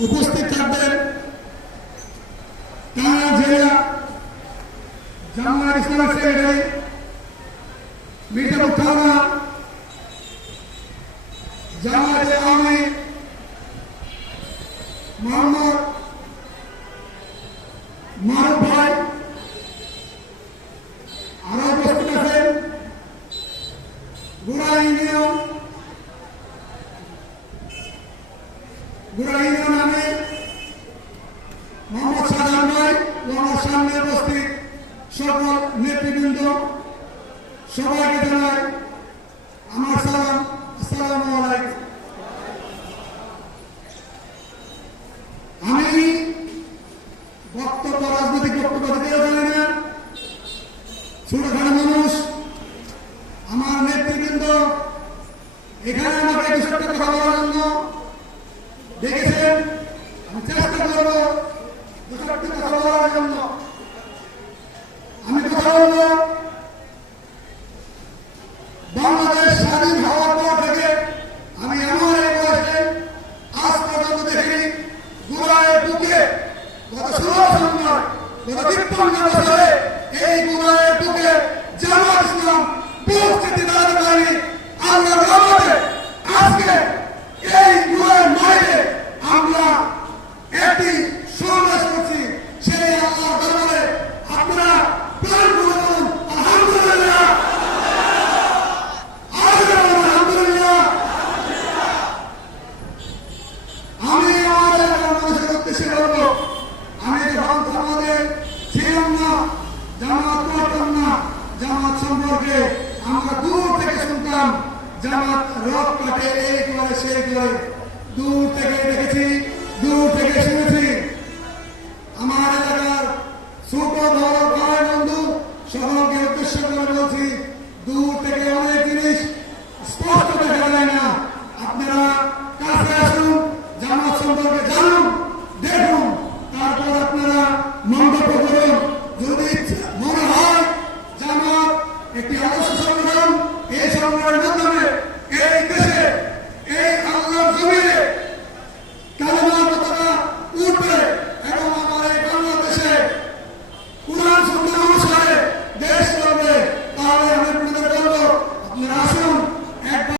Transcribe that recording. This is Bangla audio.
উপস্থিত থাকবেন টাঙ্গাইল জেলা জামায়াত ইসলামের সেক্রেটারি মির্জাপুর থানা জামায়াতে আওয়ামী মোহাম্মদ মারুফ ভাই, আরো উপস্থিত আছেন গুড়া ইউনিয়ন আমি মোহাম্মদ সাজান ভাই ও আমার সামনে উপস্থিত সকল নেতৃবৃন্দ, সবাইকে জানাই আমার সালাম। আসসালামু আলাইকুম। আমি বক্তব্য রাজনৈতিক বক্তব্য দিতেও জানি না, ছোটখাটো মানুষ। আমার নেতৃবৃন্দ এখানে আমাকে কিছু একটা কথা বলার জন্য দেখেছেন, আমি চেষ্টা করবো কিছু একটা কথা বলার জন্য। আমি কথা বলবো বাংলাদেশ স্বাধীন হওয়ার পর থেকে আমি আমার এই বয়সে আজ পর্যন্ত দেখিনি গুড়ায় ঢুকে গত 16 নয় গত 53 বছরে এই গুড়ায় ঢুকে জামায়াত ইসলাম পরিস্থিতি দাঁড়াতে পারেনি। আল্লাহর রহমতে আজকে এই গুড়ার মাঠে আমরা একটি সমাবেশ করছি। সেই আল্লাহর দরবারে আপনারা প্রাণ করে বলুন আলহামদুলিল্লাহ, আলহামদুলিল্লাহ। আমি আমাদের মানুষের উদ্দেশ্যে বলবো, আমি যখন সমাজে ছিলাম না, জামাত করতাম না, জামাত সম্পর্কে আমরা দূর থেকে শুনতাম জামাত রক কাটে, এই করে সেই করে, দূর থেকে দেখেছি